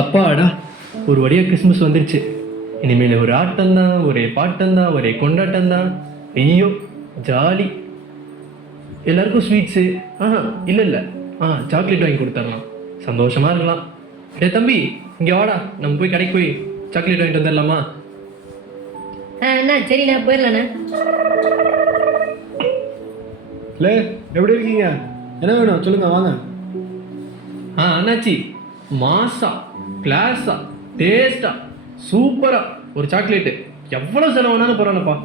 அப்பாடா, ஒரு வழியாக கிறிஸ்மஸ் வந்துருச்சு. இனிமேல் ஒரு ஆட்டம்தான், ஒரே பாட்டம்தான், ஒரே கொண்டாட்டம்தான். ஐயோ ஜாலி. எல்லாருக்கும் ஸ்வீட்ஸு. இல்லை இல்லை, சாக்லேட் வாங்கி கொடுத்துடலாம், சந்தோஷமாக இருக்கலாம். தம்பி இங்கே வாடா, நம்ம போய் கடைக்கு போய் சாக்லேட் வாங்கிட்டு வந்துடலாமா? அண்ணா சரிண்ணா, போயிடலாண்ணா. இல்லை, எப்படி இருக்கீங்க? என்ன வேணும் சொல்லுங்க, வாங்க. அண்ணாச்சி, மாசா கிளாஸா டேஸ்டா சூப்பரா ஒரு சாக்லேட்டு, எவ்வளோ செலவானாலும் பரவாயில்லப்பா.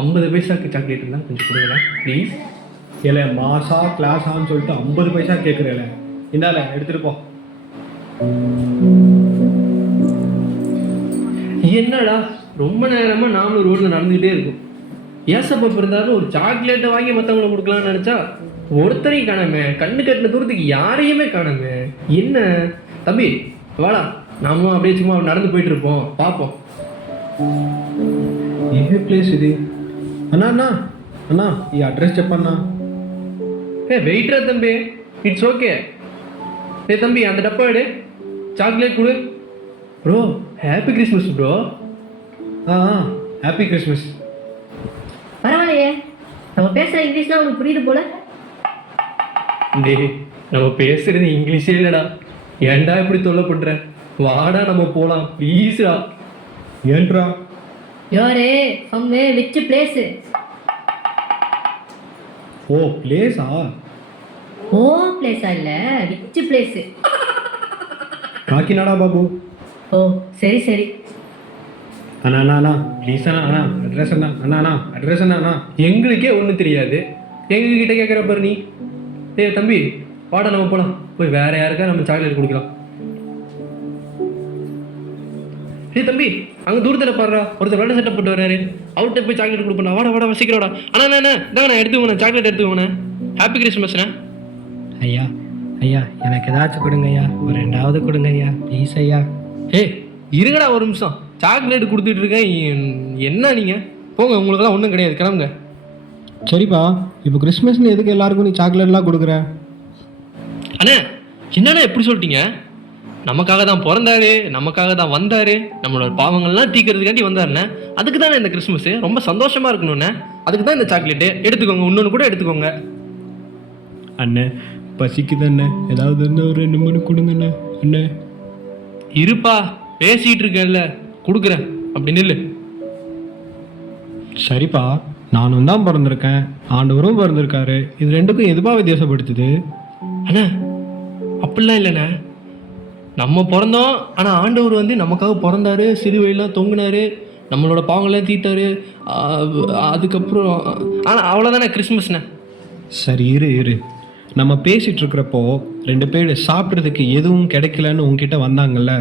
50 பைசாக்கு சாக்லேட் இருந்தால் கொஞ்சம் கொடுங்களேன் ப்ளீஸ். இல்லை, மாசா கிளாஸான்னு சொல்லிட்டு 50 பைசா கேட்குறேன். இந்தால எடுத்துகிட்டு போ. என்னடா ரொம்ப நேரமாக நாமளும் ரோட்டில் நடந்துக்கிட்டே இருக்கும். ஏசப்பா இருந்தாலும் ஒரு சாக்லேட்டை வாங்கி மற்றவங்களுக்கு கொடுக்கலான்னு நினச்சா ஒருத்தரையும் காணாமே, கண்ணு கட்டின தூரத்துக்கு யாரையுமே காணாமே. என்ன தம்பி, வாடா, நாமளும் அப்படியே சும்மா நடந்து போயிட்டு இருப்போம், பார்ப்போம். ఏ ప్లేస్ ఇది? అన్నా అన్నా అన్నా ఈ అడ్రస్ చెప్పన్నా. வெயிட்ரா தம்பி, இட்ஸ் ஓகே. தம்பி அந்த டப்பா எடு, சாக்லேட் கொடு. Bro happy Christmas bro. Happy Christmas. பரவாயில்லையே, நம்ம பேசுகிற இங்கிலீஷ்லாம் உங்களுக்கு புரியுது போல. டேய், நம்ம பேசுறது இங்கிலீஷே இல்லைடா, ஏன்டா இப்படி தொல்லை பண்ற? வாடா நம்ம போகலாம் ப்ளீஸ்டா. ஏன்ட்ரா? யாரு சம்மே விச் பிளேஸ்? ஓ பிளேஸா? ஓ பிளேஸா இல்ல, விச் பிளேஸ்? காக்கிநாடா பாபு. ஓ சரி சரி. அண்ணா அண்ணா அண்ணா ப்ளீஸ் அண்ணா, அண்ணா அட்ரஸ் அண்ணா, அண்ணா அண்ணா அட்ரஸ் அண்ணா. அண்ணா எங்களுக்கே ஒன்றும் தெரியாது, எங்ககிட்ட கேட்குற பாரு நீ. தம்பி வாடா நம்ம போகலாம், போய் வேற யாருக்கா நம்ம சாக்லேட் கொடுக்கலாம். தம்பி அங்கே தூரத்தில் பாடுறா, ஒருத்தர் வெள்ளை சட்டை போட்டு வர்றாரு, அவர்கிட்ட போய் சாக்லேட் கொடுப்பா. வாடா வாடா சீக்கிரம் வாடா. அண்ணா அண்ணா இதாங்கண்ணா எடுத்துக்கோண்ணே, சாக்லேட் எடுத்துக்கோண்ணே. ஹாப்பி கிறிஸ்மஸ்ண்ணே. ஐயா ஐயா, எனக்கு ஏதாச்சும் கொடுங்க ஐயா, ஒரு 2வது கொடுங்க ஐயா ப்ளீஸ் ஐயா. இருங்கடா ஒரு நிமிஷம், சாக்லேட் கொடுத்துட்டு இருக்கேன். என்ன நீங்கள் போங்க, உங்களுக்கெல்லாம் ஒன்றும் கிடையாது, கிளம்புங்க. சரிப்பா, இப்போ கிறிஸ்மஸ்னு எதுக்கு எல்லாருக்கும் நீ சாக்லேட்லாம் கொடுக்குற? அண்ணே என்னண்ணா எப்படி சொல்லிட்டீங்க? நமக்காக தான் பிறந்தாரு, நமக்காக தான் வந்தாரு, நம்மளோட பாவங்கள்லாம் தீக்கிறதுக்காண்டி வந்தாருண்ணே. அதுக்கு தானே இந்த கிறிஸ்மஸ், ரொம்ப சந்தோஷமா இருக்கணும்ண்ணே. அதுக்கு தான் இந்த சாக்லேட்டு எடுத்துக்கோங்க, இன்னொன்று கூட எடுத்துக்கோங்க. அண்ணே பசிக்குது அண்ணே, ஏதாவது இன்னும் ஒரு 2 மணி கொடுங்கண்ணே. அண்ணே இருப்பா, பேசிகிட்டு இருக்கேன்ல, கொடுக்குறேன், அப்படி நில்லு. சரிப்பா, நானும் தான் பிறந்திருக்கேன், ஆண்டவரும் பிறந்திருக்காரு, இது ரெண்டுக்கும் எதுப்பா வித்தியாசப்படுத்துது? அண்ணா அப்படிலாம் இல்லைண்ணே, நம்ம பிறந்தோம், ஆனால் ஆண்டவர் வந்து நமக்காக பிறந்தாரு, சிறுவையெல்லாம் தொங்குனாரு, நம்மளோட பாவங்கள்லாம் தீத்தாரு. அதுக்கப்புறம் ஆனால் அவ்வளோதானே கிறிஸ்மஸ்ண்ணே. சரி இரு இரு, நம்ம பேசிகிட்டு இருக்கிறப்போ 2 பேர் சாப்பிட்றதுக்கு எதுவும் கிடைக்கலன்னு உங்ககிட்ட வந்தாங்கல்ல,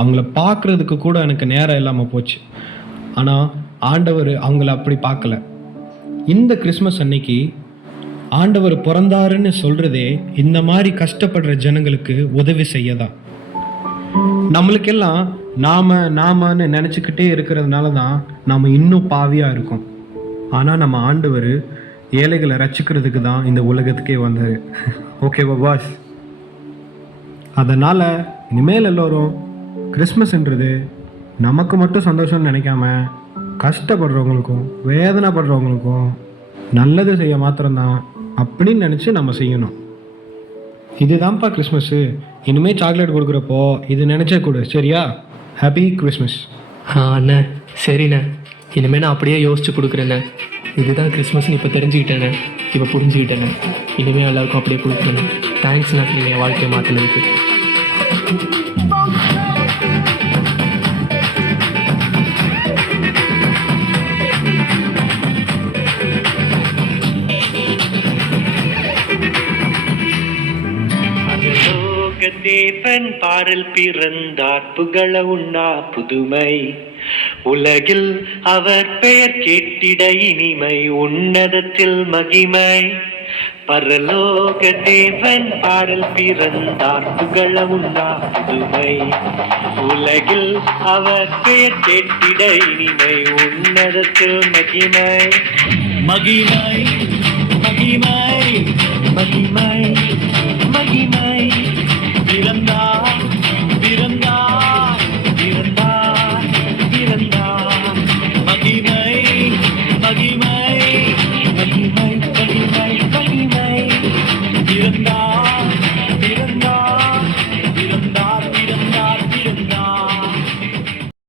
அவங்கள பார்க்குறதுக்கு கூட எனக்கு நேரம் இல்லாமல் போச்சு. ஆனால் ஆண்டவர் அவங்கள அப்படி பார்க்கல. இந்த கிறிஸ்மஸ் அன்னைக்கு ஆண்டவர் பிறந்தாருன்னு சொல்கிறதே இந்த மாதிரி கஷ்டப்படுற ஜனங்களுக்கு உதவி செய்யதான். நம்மளுக்கெல்லாம் நாமன்னு நினச்சிக்கிட்டே இருக்கிறதுனால தான் நாம் இன்னும் பாவியாக இருக்கோம். ஆனால் நம்ம ஆண்டவர் ஏழைகளை ரசிக்கிறதுக்கு தான் இந்த உலகத்துக்கே வந்தார். ஓகேவா பாஸ்? அதனால் இனிமேல் எல்லோரும் கிறிஸ்மஸ்ன்றது நமக்கு மட்டும் சந்தோஷம்னு நினைக்காம கஷ்டப்படுறவங்களுக்கும் வேதனைப்படுறவங்களுக்கும் நல்லது செய்ய மாத்திரம்தான் அப்படின்னு நினச்சி நம்ம செய்யணும். இதுதான்ப்பா கிறிஸ்மஸ்ஸு. இனிமேல் சாக்லேட் கொடுக்குறப்போ இது நினச்சே கொடு, சரியா? Happy Christmas. அண்ணே சரிண்ணே, இனிமேல் நான் அப்படியே யோசிச்சு கொடுக்குறேண்ணே. இதுதான் கிறிஸ்மஸ்னு இப்போ தெரிஞ்சுக்கிட்டேண்ணே, இப்போ புரிஞ்சுக்கிட்டேண்ணே. இனிமேல் எல்லாருக்கும் அப்படியே கொடுக்குறேண்ணே. தேங்க்ஸ்ண்ணா, நீங்கள் என் வாழ்க்கையை மாற்றினதுக்கு. தேவன் பாரல் பிறந்தார், புகழ உண்ணா புதுமை, உலகில் அவர் பெயர் கேட்டிட இனிமை, உன்னதத்தில் மகிமை. பரலோக தேவன் பாரல் பிறந்தார், புகழ உண்ணா புதுமை, உலகில் அவர் பெயர் கேட்டிட இனிமை, உன்னதத்தில் மகிமை. மகிமை மகிமை மகிமை.